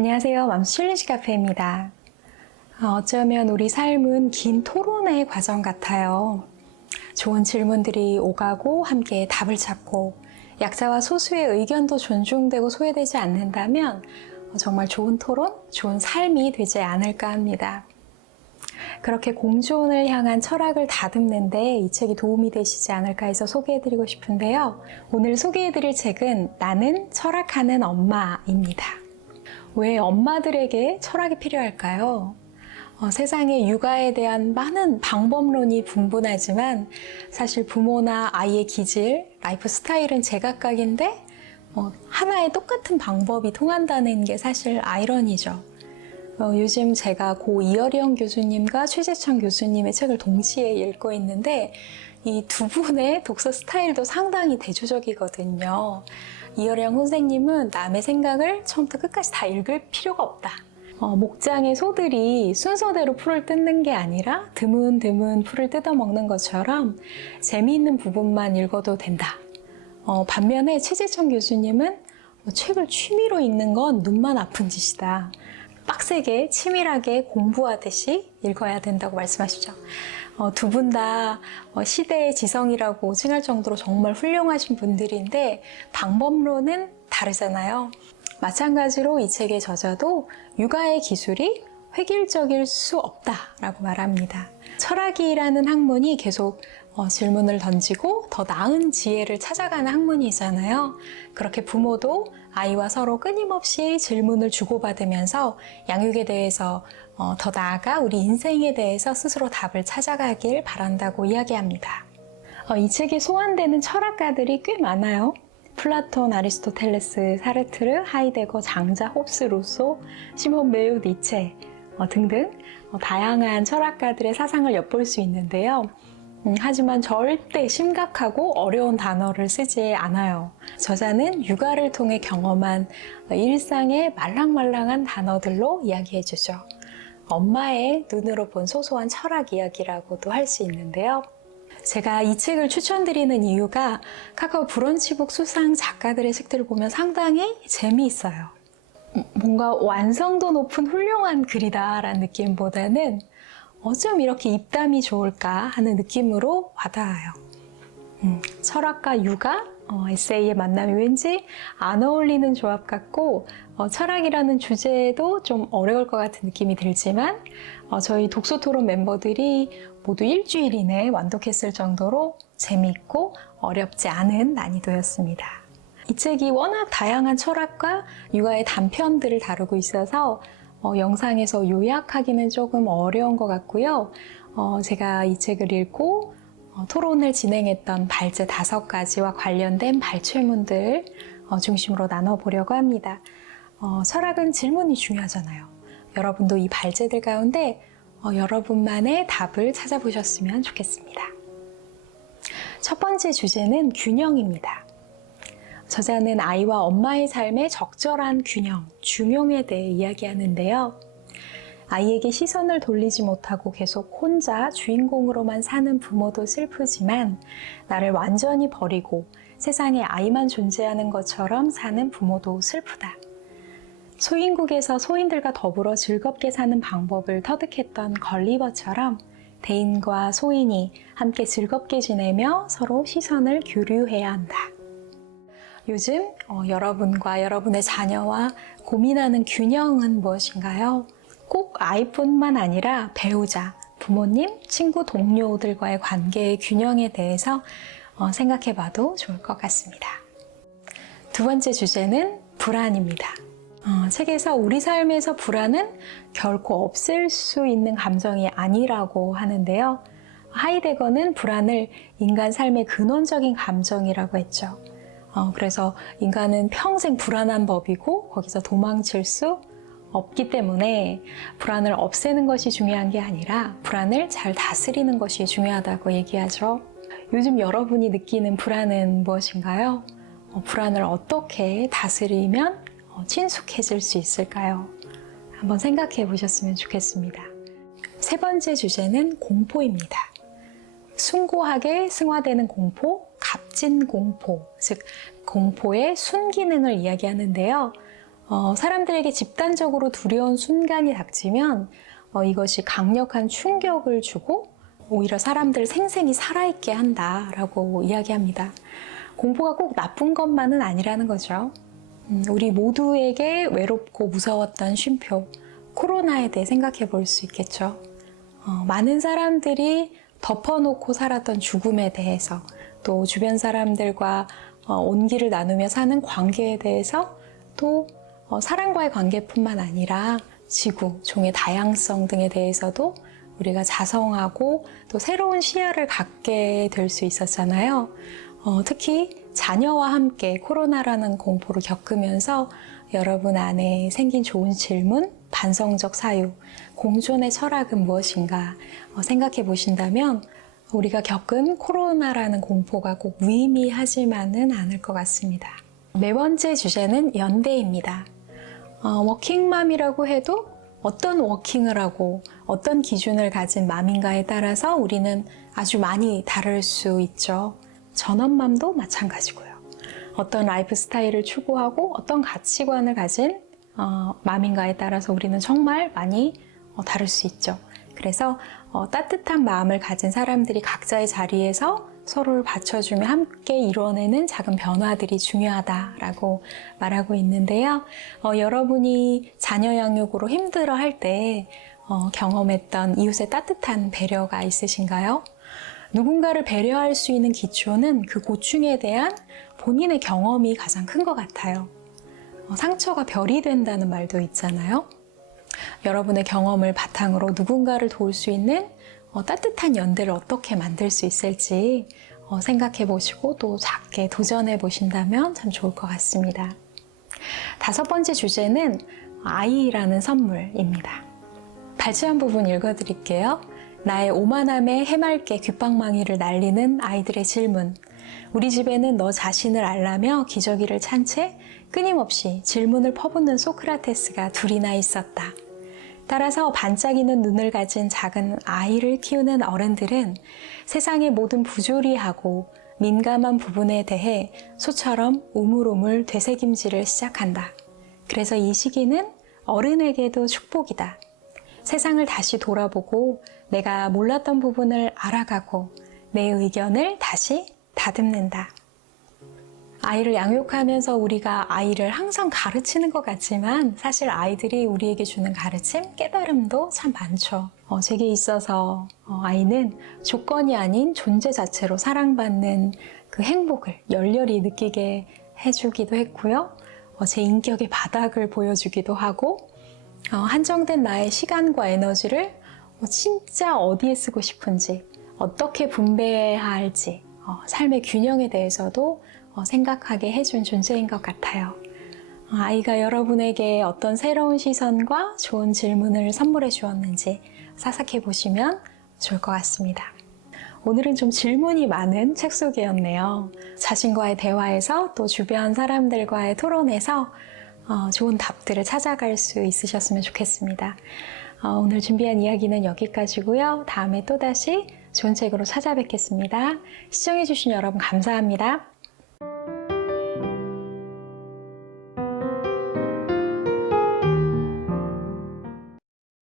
안녕하세요. 맘스 챌린지 카페입니다. 어쩌면 우리 삶은 긴 토론의 과정 같아요. 좋은 질문들이 오가고 함께 답을 찾고 약자와 소수의 의견도 존중되고 소외되지 않는다면 정말 좋은 토론, 좋은 삶이 되지 않을까 합니다. 그렇게 공존을 향한 철학을 다듬는데 이 책이 도움이 되시지 않을까 해서 소개해드리고 싶은데요. 오늘 소개해드릴 책은 나는 철학하는 엄마입니다. 왜 엄마들에게 철학이 필요할까요? 세상에 육아에 대한 많은 방법론이 분분하지만 사실 부모나 아이의 기질, 라이프 스타일은 제각각인데 하나의 똑같은 방법이 통한다는 게 사실 아이러니죠. 요즘 제가 고 이어령 교수님과 최재천 교수님의 책을 동시에 읽고 있는데 이 두 분의 독서 스타일도 상당히 대조적이거든요. 이어령 선생님은 남의 생각을 처음부터 끝까지 다 읽을 필요가 없다. 목장의 소들이 순서대로 풀을 뜯는 게 아니라 드문드문 풀을 뜯어먹는 것처럼 재미있는 부분만 읽어도 된다. 반면에 최재천 교수님은 책을 취미로 읽는 건 눈만 아픈 짓이다. 빡세게 치밀하게 공부하듯이 읽어야 된다고 말씀하시죠. 두 분 다 시대의 지성이라고 칭할 정도로 정말 훌륭하신 분들인데 방법론은 다르잖아요. 마찬가지로 이 책의 저자도 육아의 기술이 획일적일 수 없다라고 말합니다. 철학이라는 학문이 계속 질문을 던지고 더 나은 지혜를 찾아가는 학문이잖아요. 그렇게 부모도 아이와 서로 끊임없이 질문을 주고받으면서 양육에 대해서 더 나아가 우리 인생에 대해서 스스로 답을 찾아가길 바란다고 이야기합니다. 이 책에 소환되는 철학가들이 꽤 많아요. 플라톤, 아리스토텔레스, 사르트르, 하이데거, 장자, 홉스, 루소, 시몬 베유, 니체 등등 다양한 철학가들의 사상을 엿볼 수 있는데요. 하지만 절대 심각하고 어려운 단어를 쓰지 않아요. 저자는 육아를 통해 경험한 일상의 말랑말랑한 단어들로 이야기해주죠. 엄마의 눈으로 본 소소한 철학 이야기라고도 할 수 있는데요. 제가 이 책을 추천드리는 이유가 카카오 브런치북 수상 작가들의 책들을 보면 상당히 재미있어요. 뭔가 완성도 높은 훌륭한 글이다라는 느낌보다는 어쩜 이렇게 입담이 좋을까 하는 느낌으로 와닿아요. 철학과 육아, 에세이의 만남이 왠지 안 어울리는 조합 같고 철학이라는 주제도 좀 어려울 것 같은 느낌이 들지만 저희 독서토론 멤버들이 모두 일주일 이내에 완독했을 정도로 재미있고 어렵지 않은 난이도였습니다. 이 책이 워낙 다양한 철학과 육아의 단편들을 다루고 있어서 영상에서 요약하기는 조금 어려운 것 같고요. 제가 이 책을 읽고 토론을 진행했던 발제 5가지와 관련된 발췌문들 중심으로 나눠보려고 합니다. 철학은 질문이 중요하잖아요. 여러분도 이 발제들 가운데 여러분만의 답을 찾아보셨으면 좋겠습니다. 첫 번째 주제는 균형입니다. 저자는 아이와 엄마의 삶의 적절한 균형, 중용에 대해 이야기하는데요. 아이에게 시선을 돌리지 못하고 계속 혼자 주인공으로만 사는 부모도 슬프지만 나를 완전히 버리고 세상에 아이만 존재하는 것처럼 사는 부모도 슬프다. 소인국에서 소인들과 더불어 즐겁게 사는 방법을 터득했던 걸리버처럼 대인과 소인이 함께 즐겁게 지내며 서로 시선을 교류해야 한다. 요즘 여러분과 여러분의 자녀와 고민하는 균형은 무엇인가요? 꼭 아이뿐만 아니라 배우자, 부모님, 친구, 동료들과의 관계의 균형에 대해서 생각해 봐도 좋을 것 같습니다. 두 번째 주제는 불안입니다. 책에서 우리 삶에서 불안은 결코 없앨 수 있는 감정이 아니라고 하는데요. 하이데거는 불안을 인간 삶의 근원적인 감정이라고 했죠. 그래서 인간은 평생 불안한 법이고 거기서 도망칠 수 없기 때문에 불안을 없애는 것이 중요한 게 아니라 불안을 잘 다스리는 것이 중요하다고 얘기하죠. 요즘 여러분이 느끼는 불안은 무엇인가요? 불안을 어떻게 다스리면 친숙해질 수 있을까요? 한번 생각해 보셨으면 좋겠습니다. 세 번째 주제는 공포입니다. 숭고하게 승화되는 공포, 값진 공포, 즉 공포의 순기능을 이야기하는데요. 사람들에게 집단적으로 두려운 순간이 닥치면 이것이 강력한 충격을 주고 오히려 사람들을 생생히 살아있게 한다라고 이야기합니다. 공포가 꼭 나쁜 것만은 아니라는 거죠. 우리 모두에게 외롭고 무서웠던 쉼표, 코로나에 대해 생각해 볼 수 있겠죠. 많은 사람들이 덮어놓고 살았던 죽음에 대해서, 또 주변 사람들과 온기를 나누며 사는 관계에 대해서, 또 사랑과의 관계뿐만 아니라 지구, 종의 다양성 등에 대해서도 우리가 자성하고 또 새로운 시야를 갖게 될 수 있었잖아요. 특히 자녀와 함께 코로나라는 공포를 겪으면서 여러분 안에 생긴 좋은 질문, 반성적 사유, 공존의 철학은 무엇인가 생각해 보신다면 우리가 겪은 코로나라는 공포가 꼭 무의미하지만은 않을 것 같습니다. 네 번째 주제는 연대입니다. 워킹맘이라고 해도 어떤 워킹을 하고 어떤 기준을 가진 맘인가에 따라서 우리는 아주 많이 다를 수 있죠. 전업맘도 마찬가지고요. 어떤 라이프 스타일을 추구하고 어떤 가치관을 가진 맘인가에 따라서 우리는 정말 많이 다를 수 있죠. 그래서 따뜻한 마음을 가진 사람들이 각자의 자리에서 서로를 받쳐주며 함께 이뤄내는 작은 변화들이 중요하다라고 말하고 있는데요. 여러분이 자녀 양육으로 힘들어할 때 경험했던 이웃의 따뜻한 배려가 있으신가요? 누군가를 배려할 수 있는 기초는 그 고충에 대한 본인의 경험이 가장 큰 것 같아요. 상처가 별이 된다는 말도 있잖아요. 여러분의 경험을 바탕으로 누군가를 도울 수 있는 따뜻한 연대를 어떻게 만들 수 있을지 생각해 보시고 또 작게 도전해 보신다면 참 좋을 것 같습니다. 다섯 번째 주제는 아이라는 선물입니다. 발췌한 부분 읽어드릴게요. 나의 오만함에 해맑게 귓방망이를 날리는 아이들의 질문. 우리 집에는 너 자신을 알라며 기저귀를 찬 채 끊임없이 질문을 퍼붓는 소크라테스가 둘이나 있었다. 따라서 반짝이는 눈을 가진 작은 아이를 키우는 어른들은 세상의 모든 부조리하고 민감한 부분에 대해 소처럼 우물우물 되새김질을 시작한다. 그래서 이 시기는 어른에게도 축복이다. 세상을 다시 돌아보고 내가 몰랐던 부분을 알아가고 내 의견을 다시 다듬는다. 아이를 양육하면서 우리가 아이를 항상 가르치는 것 같지만 사실 아이들이 우리에게 주는 가르침, 깨달음도 참 많죠. 제게 있어서 아이는 조건이 아닌 존재 자체로 사랑받는 그 행복을 열렬히 느끼게 해주기도 했고요. 제 인격의 바닥을 보여주기도 하고 한정된 나의 시간과 에너지를 진짜 어디에 쓰고 싶은지, 어떻게 분배해야 할지, 삶의 균형에 대해서도 생각하게 해준 존재인 것 같아요. 아이가 여러분에게 어떤 새로운 시선과 좋은 질문을 선물해 주었는지 사삭해 보시면 좋을 것 같습니다. 오늘은 좀 질문이 많은 책 소개였네요. 자신과의 대화에서 또 주변 사람들과의 토론에서 좋은 답들을 찾아갈 수 있으셨으면 좋겠습니다. 오늘 준비한 이야기는 여기까지고요. 다음에 또다시 좋은 책으로 찾아뵙겠습니다. 시청해주신 여러분 감사합니다.